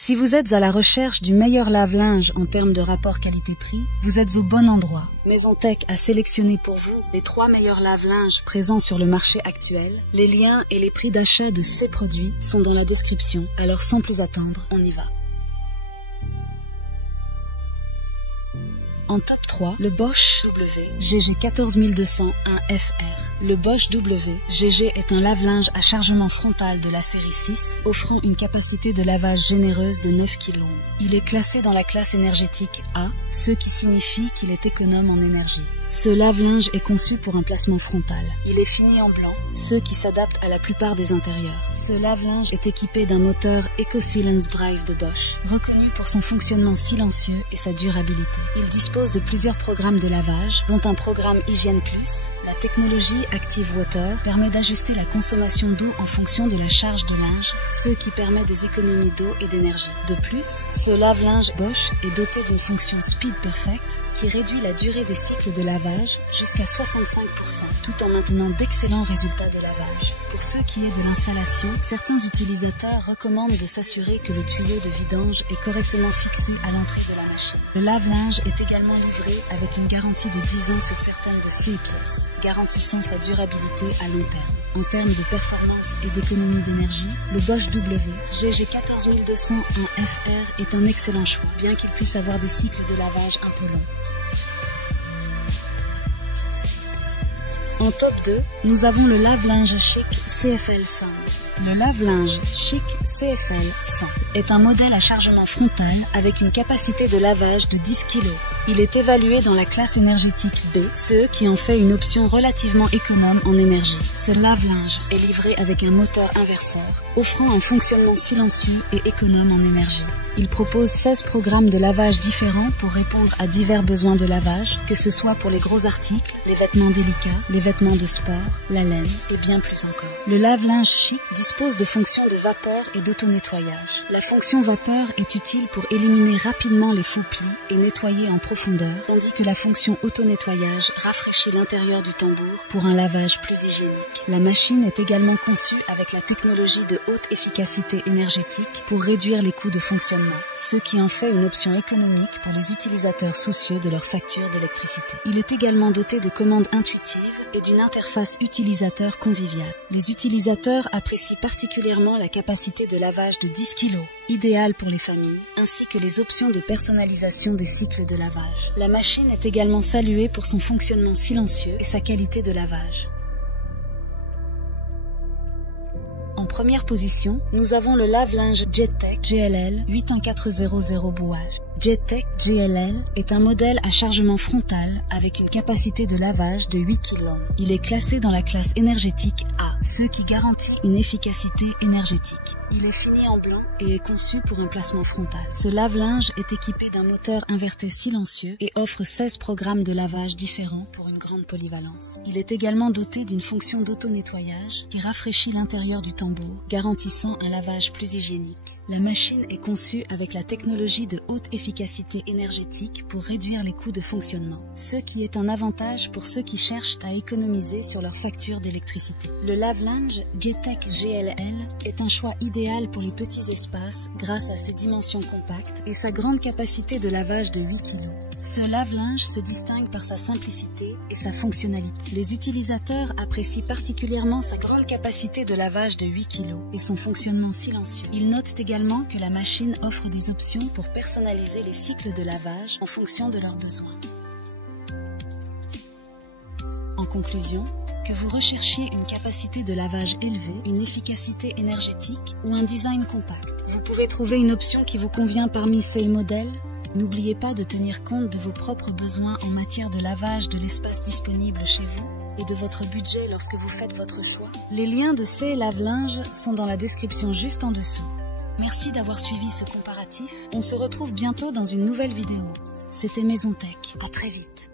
Si vous êtes à la recherche du meilleur lave-linge en termes de rapport qualité-prix, vous êtes au bon endroit. Maison-Tech a sélectionné pour vous les 3 meilleurs lave-linges présents sur le marché actuel. Les liens et les prix d'achat de ces produits sont dans la description. Alors sans plus attendre, on y va. En top 3, le Bosch W GG14201 FR. Le Bosch W GG est un lave-linge à chargement frontal de la série 6, offrant une capacité de lavage généreuse de 9 kg. Il est classé dans la classe énergétique A, ce qui signifie qu'il est économe en énergie. Ce lave-linge est conçu pour un placement frontal. Il est fini en blanc, ce qui s'adapte à la plupart des intérieurs. Ce lave-linge est équipé d'un moteur EcoSilence Drive de Bosch, reconnu pour son fonctionnement silencieux et sa durabilité. Il dispose de plusieurs programmes de lavage, dont un programme Hygiène Plus. La technologie Active Water permet d'ajuster la consommation d'eau en fonction de la charge de linge, ce qui permet des économies d'eau et d'énergie. De plus, ce lave-linge Bosch est doté d'une fonction Speed Perfect qui réduit la durée des cycles de lavage jusqu'à 65%, tout en maintenant d'excellents résultats de lavage. Pour ce qui est de l'installation, certains utilisateurs recommandent de s'assurer que le tuyau de vidange est correctement fixé à l'entrée de la machine. Le lave-linge est également livré avec une garantie de 10 ans sur certaines de ses pièces, garantissant sa durabilité à long terme. En termes de performance et d'économie d'énergie, le Bosch W GG14201 FR est un excellent choix, bien qu'il puisse avoir des cycles de lavage un peu longs. En top 2, nous avons le lave-linge Chic CFL 100. Le lave-linge Chic CFL 100 est un modèle à chargement frontal avec une capacité de lavage de 10 kg. Il est évalué dans la classe énergétique B, ce qui en fait une option relativement économe en énergie. Ce lave-linge est livré avec un moteur inverseur, offrant un fonctionnement silencieux et économe en énergie. Il propose 16 programmes de lavage différents pour répondre à divers besoins de lavage, que ce soit pour les gros articles, les vêtements délicats, les vêtements de sport, la laine et bien plus encore. Le lave-linge Chic dispose de fonctions de vapeur et d'auto-nettoyage. La fonction vapeur est utile pour éliminer rapidement les faux plis et nettoyer en profondeur, tandis que la fonction auto-nettoyage rafraîchit l'intérieur du tambour pour un lavage plus hygiénique. La machine est également conçue avec la technologie de haute efficacité énergétique pour réduire les coûts de fonctionnement, ce qui en fait une option économique pour les utilisateurs soucieux de leur facture d'électricité. Il est également doté de commandes intuitives et d'une interface utilisateur conviviale. Les utilisateurs apprécient particulièrement la capacité de lavage de 10 kg, idéale pour les familles, ainsi que les options de personnalisation des cycles de lavage. La machine est également saluée pour son fonctionnement silencieux et sa qualité de lavage. En première position, nous avons le lave-linge Jettech GLL 81400 bouage. Jettech GLL est un modèle à chargement frontal avec une capacité de lavage de 8 kg. Il est classé dans la classe énergétique A, ce qui garantit une efficacité énergétique. Il est fini en blanc et est conçu pour un placement frontal. Ce lave-linge est équipé d'un moteur inverté silencieux et offre 16 programmes de lavage différents pour une grande polyvalence. Il est également doté d'une fonction d'auto-nettoyage qui rafraîchit l'intérieur du tambour, garantissant un lavage plus hygiénique. La machine est conçue avec la technologie de haute efficacité énergétique pour réduire les coûts de fonctionnement, ce qui est un avantage pour ceux qui cherchent à économiser sur leur facture d'électricité. Le lave-linge Jettech GLL est un choix idéal pour les petits espaces grâce à ses dimensions compactes et sa grande capacité de lavage de 8 kg. Ce lave-linge se distingue par sa simplicité et sa fonctionnalité. Les utilisateurs apprécient particulièrement sa grande capacité de lavage de 8 kg et son fonctionnement silencieux. Ils notent également que la machine offre des options pour personnaliser les cycles de lavage en fonction de leurs besoins. En conclusion, que vous recherchiez une capacité de lavage élevée, une efficacité énergétique ou un design compact, vous pouvez trouver une option qui vous convient parmi ces modèles. N'oubliez pas de tenir compte de vos propres besoins en matière de lavage de l'espace disponible chez vous et de votre budget lorsque vous faites votre choix. Les liens de ces lave-linges sont dans la description juste en dessous. Merci d'avoir suivi ce comparatif. On se retrouve bientôt dans une nouvelle vidéo. C'était Maison-Tech. À très vite.